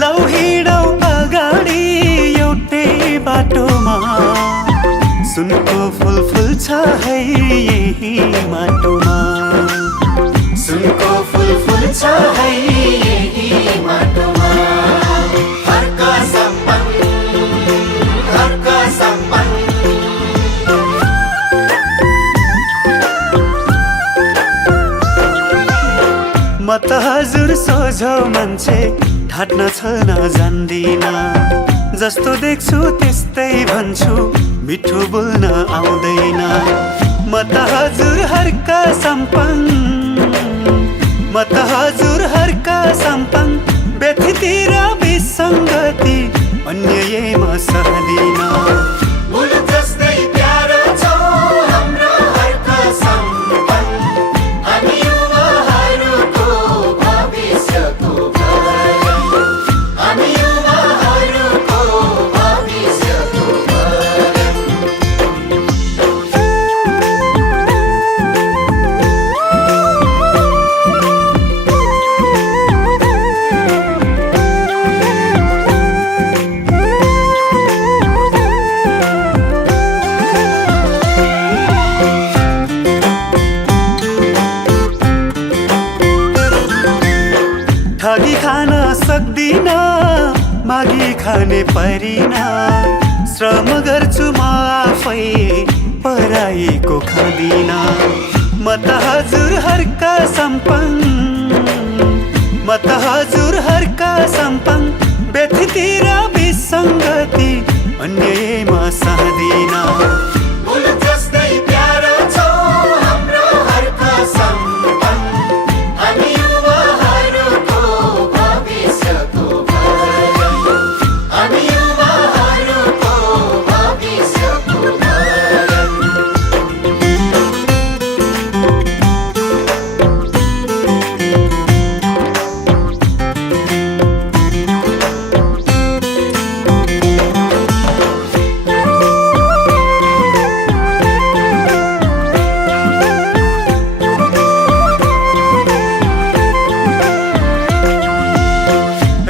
लौ हिँडौ अगाडि एउटै बाटोमा, सुनको फुल फुल्छ है यही माटोमा, सुनको फुल फुल्छ है यही माटोमा। हर्का सम्पन, हर्का सम्पन। म त हजुर सोझो मान्छे ढाट्न छल्न जान्दिन, जस्तो देख्छु त्यस्तै भन्छु, मिठो बोल्न आउँदैन। म त हजुर हर्का सम्पन, म त हजुर हर्का सम्पन। व्यथितिर विसङ्गति अन्यायमा सहदिन। फुल जस्तै प्यारो छौ हाम्रो हर्का सम्पन। हामी युवाहरूको भविष्यको भरन, हामी युवाहरूको भविष्यको भरन। ठगी खान सक्दिन, मागी खाने परिन। श्रम गर्छु म आफै, पराईको खाँदिन। म त हजुर हर्का सम्पन, म त हजुर हर्का सम्पन। व्यथितिर विसङ्गति अन्यायमा सहदिन। फुल जस्तै प्यारो छौ हाम्रो हर्का सम्पन। हामी युवाहरूको भविष्यको भरन, हामी युवाहरूको भविष्यको भरन।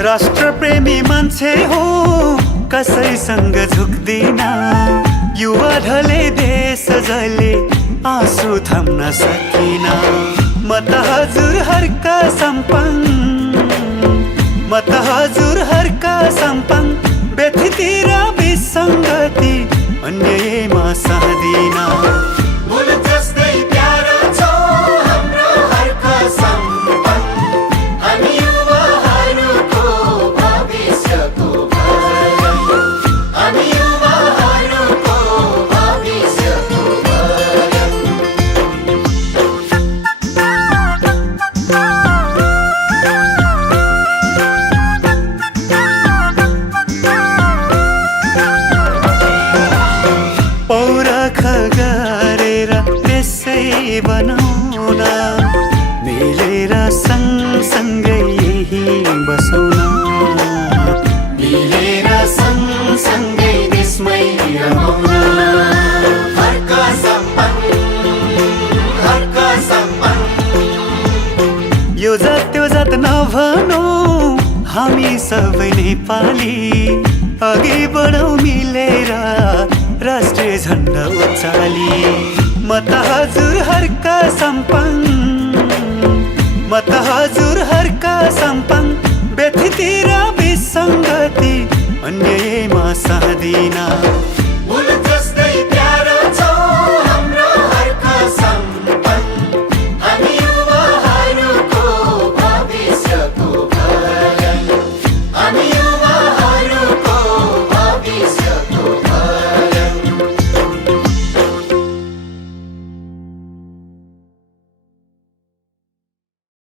राष्ट्रप्रेमी मान्छे हो, कसैसँग झुक्दिन। युवा ढले देश जले, आँसु थाम्न सकिन। म त हजुर हर्का सम्पन, म त हजुर हर्का सम्पन। व्यथितिर विसङ्गति अन्यायमा सहदिन। फुल जस्तै प्यारो छौ हाम्रो हर्का सम्पन। हामी युवाहरूको भविष्यको भरन, हामी युवाहरूको भविष्यको भरन। पौरख गरेर त्यसै बनाउन, मिलेर सँगसँगै यही बसौँ। मिलेर सँगसँगै देशमै रमाउन। हर्का सम्पन, हर्का सम्पन। यो जात त्यो जात नभनौ, हामी सबै नेपाली। अघि बढौँ मिलेर राष्ट्रिय झन्डा उचाली। म त हजुर हर्का सम्पन, म त हजुर हर्का सम्पन। व्यथितिर विसङ्गति अन्यायमा सहदिन।